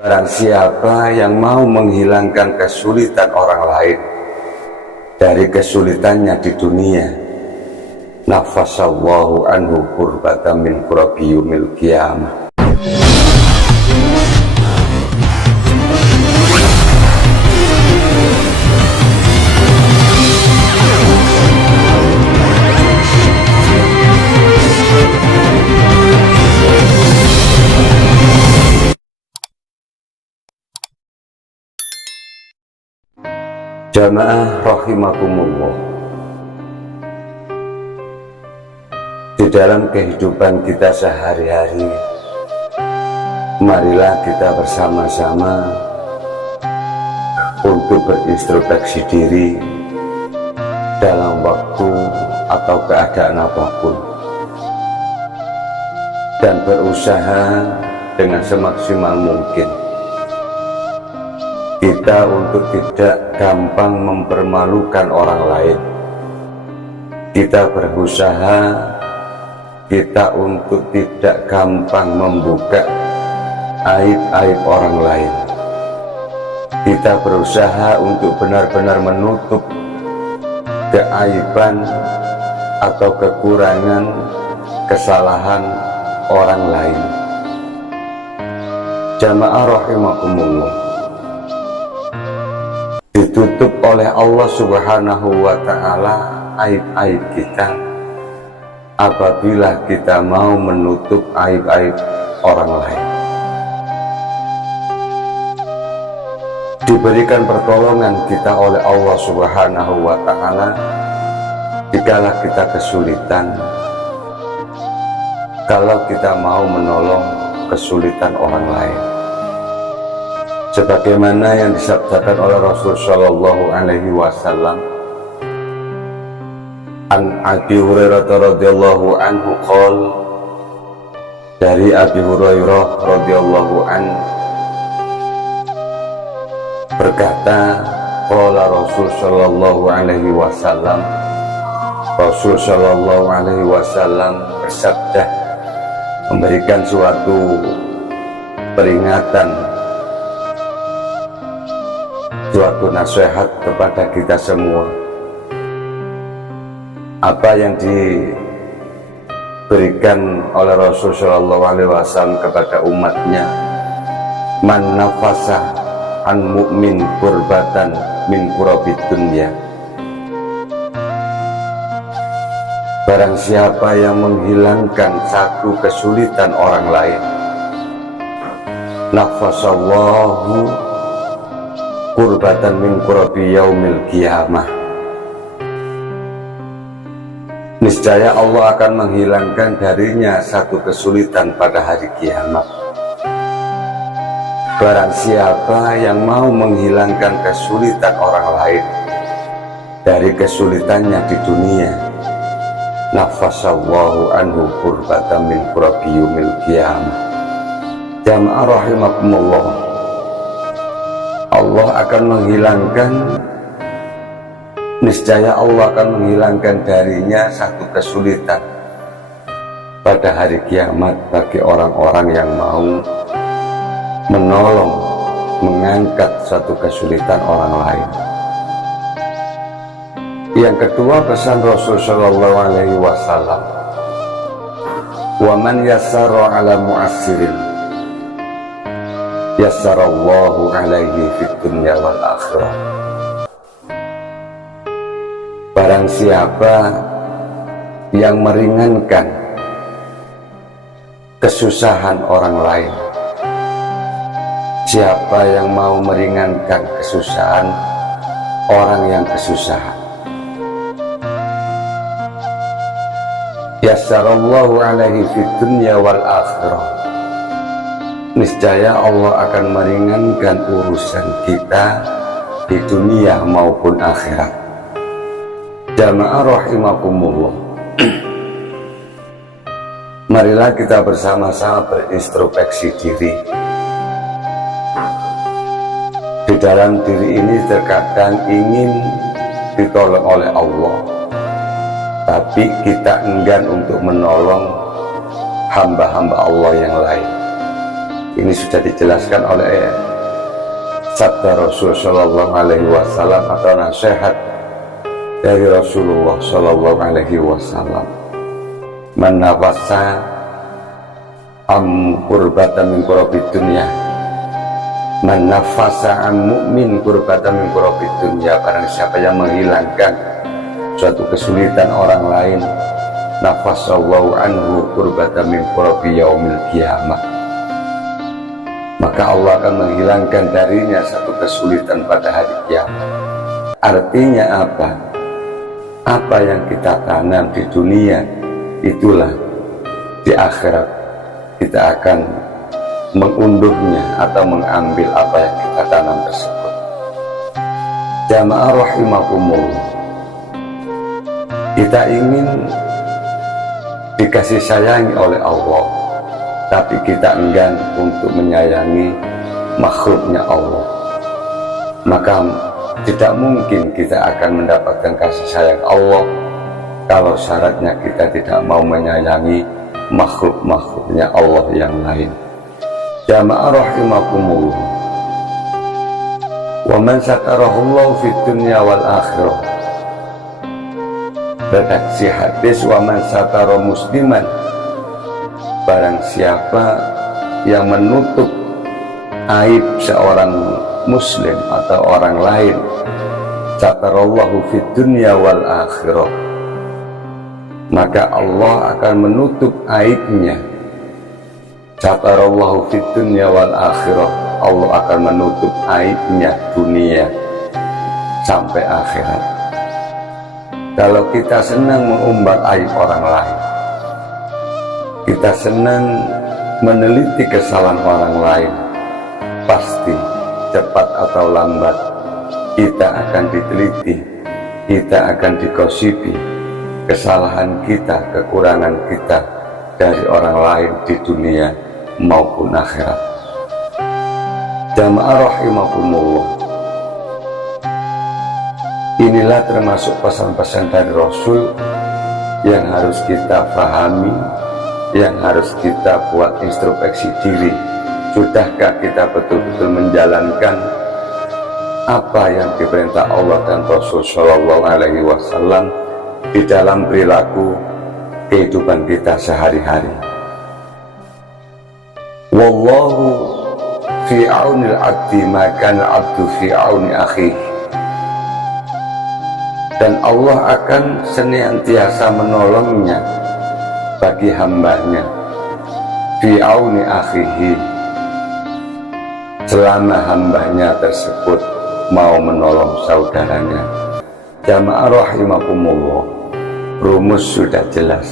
Barang siapa yang mau menghilangkan kesulitan orang lain dari kesulitannya di dunia, nafasallahu anhu kurbatan min kurabi yaumil qiyamah. Jamaah rahimakumullah, di dalam kehidupan kita sehari-hari, marilah kita bersama-sama untuk berintrospeksi diri dalam waktu atau keadaan apapun, dan berusaha dengan semaksimal mungkin kita untuk tidak gampang mempermalukan orang lain. Kita berusaha kita untuk tidak gampang membuka aib-aib orang lain. Kita berusaha untuk benar-benar menutup keaiban atau kekurangan, kesalahan orang lain. Jamaah rahimakumullah, ditutup oleh Allah Subhanahu wa ta'ala aib-aib kita apabila kita mau menutup aib-aib orang lain. Diberikan pertolongan kita oleh Allah Subhanahu wa ta'ala dikala kita kesulitan, kalau kita mau menolong kesulitan orang lain, sebagaimana yang disabdakan oleh Rasul Shallallahu Alaihi Wasallam. An Abi Hurairah radhiyallahu anhu qol, dari Abi Hurairah radhiyallahu anhu berkata, qala Rasul Shallallahu Alaihi Wasallam, Rasul Shallallahu Alaihi Wasallam bersabda, memberikan suatu peringatan, suatu nasihat kepada kita semua. Apa yang diberikan oleh Rasul Shallallahu Alaihi Wasallam kepada umatnya, man nafasa an mu'min kurbatan min kurabid dunya, barang siapa yang menghilangkan satu kesulitan orang lain, nafasallahu kurbatan min kurabi yaumil qiyamah, niscaya Allah akan menghilangkan darinya satu kesulitan pada hari kiamat. Barang siapa yang mau menghilangkan kesulitan orang lain dari kesulitannya di dunia, nafasallahu anhu kurbatan min kurabi yaumil qiyamah. Jamaah rahimakumullah, Allah akan menghilangkan, niscaya Allah akan menghilangkan darinya satu kesulitan pada hari kiamat bagi orang-orang yang mau menolong, mengangkat satu kesulitan orang lain. Yang kedua, pesan Rasul Shallallahu Alaihi Wasallam, wa man yassara ala mu'assirin yassarallahu alaihi fid dunya wal akhirah. Barang siapa yang meringankan kesusahan orang lain, siapa yang mau meringankan kesusahan orang yang kesusahan, yassarallahu alaihi fid dunya wal akhirah, niscaya Allah akan meringankan urusan kita di dunia maupun akhirat. Jamaah rahimakumullah, marilah kita bersama-sama berintrospeksi diri. Di dalam diri ini terkadang ingin ditolong oleh Allah, tapi kita enggan untuk menolong hamba-hamba Allah yang lain. Ini sudah dijelaskan oleh sabda Rasul Shallallahu Alaihi Wasallam atau nasihat dari Rasulullah Shallallahu Alaihi Wasallam. Man nafasa am kurbatan min kurabid dunya, man nafasa am mu'min kurbatan min kurabid dunya, barang siapa yang menghilangkan suatu kesulitan orang lain, nafasallahu anhu kurbatan min kurabi yaumil qiyamah, maka Allah akan menghilangkan darinya satu kesulitan pada hari kiamat. Artinya apa? Apa yang kita tanam di dunia, itulah di akhirat kita akan mengunduhnya atau mengambil apa yang kita tanam tersebut. Jamaah rahimakumullah, kita ingin dikasih sayangi oleh Allah, tapi kita enggan untuk menyayangi makhluknya Allah. Maka tidak mungkin kita akan mendapatkan kasih sayang Allah kalau syaratnya kita tidak mau menyayangi makhluk-makhluknya Allah yang lain. Jamaah rahimakumullah, wa man satarahullahu fid dunya wal akhirah. Redaksi hadis, wa man satara musliman, barang siapa yang menutup aib seorang muslim atau orang lain, satarallahu fid dunya wal akhirah, maka Allah akan menutup aibnya. Satarallahu fid dunya wal akhirah, Allah akan menutup aibnya dunia sampai akhirat. Kalau kita senang mengumbar aib orang lain, kita senang meneliti kesalahan orang lain, pasti cepat atau lambat kita akan diteliti, kita akan digosipi kesalahan kita, kekurangan kita dari orang lain di dunia maupun akhirat. Jamaah rahimakumullah, inilah termasuk pesan-pesan dari Rasul yang harus kita pahami, yang harus kita buat introspeksi diri. Sudahkah kita betul-betul menjalankan apa yang diperintah Allah dan Rasul Shallallahu Alaihi Wasallam di dalam perilaku kehidupan kita sehari-hari? Wallahu fi aunil abdi ma kana abdu fi auni akhihi. Dan Allah akan senantiasa menolongnya bagi hambanya, fi auni akhihi, selama hambanya tersebut mau menolong saudaranya. Jamaah rahimakumullah, rumus sudah jelas.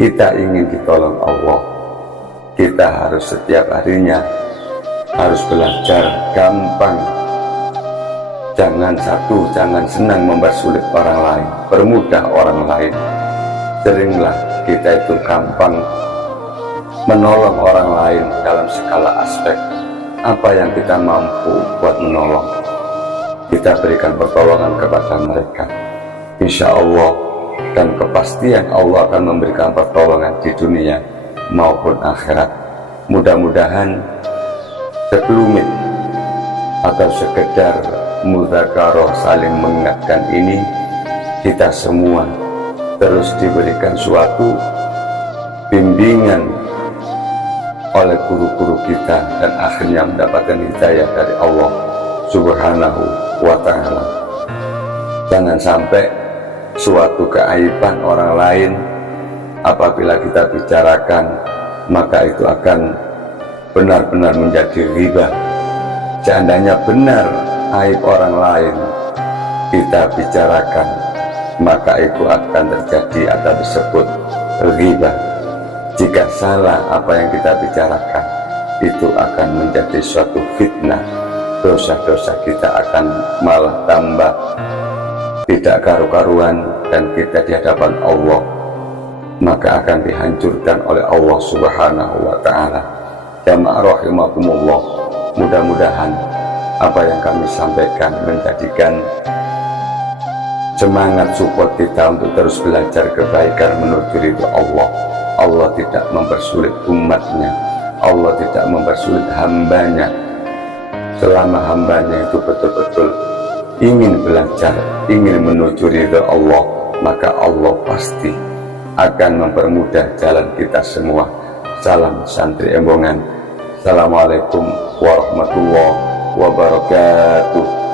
Kita ingin ditolong Allah, kita harus setiap harinya harus belajar gampang. Jangan senang mempersulit orang lain, permudah orang lain. Seringlah kita itu gampang menolong orang lain dalam segala aspek. Apa yang kita mampu buat menolong, kita berikan pertolongan kepada mereka. Insya Allah dan kepastian Allah akan memberikan pertolongan di dunia maupun akhirat. Mudah-mudahan sekelumit atau sekedar mudzakarah saling mengingatkan ini, kita semua terus diberikan suatu bimbingan oleh guru-guru kita dan akhirnya mendapatkan hidayah dari Allah Subhanahu wa ta'ala. Jangan sampai suatu keaiban orang lain apabila kita bicarakan, maka itu akan benar-benar menjadi riba. Seandainya benar aib orang lain kita bicarakan, maka itu akan terjadi atau disebut riba. Jika salah apa yang kita bicarakan, itu akan menjadi suatu fitnah. Dosa-dosa kita akan malah tambah tidak karu-karuan, dan kita di hadapan Allah maka akan dihancurkan oleh Allah Subhanahu wa ta'ala. Jamaah rahimakumullah, mudah-mudahan apa yang kami sampaikan menjadikan semangat support kita untuk terus belajar kebaikan menuju ridho Allah. Allah tidak mempersulit umatnya, Allah tidak mempersulit hambanya. Selama hambanya itu betul-betul ingin belajar, ingin menuju ridha Allah, maka Allah pasti akan mempermudah jalan kita semua. Salam santri Embongan. Assalamualaikum warahmatullahi wabarakatuh.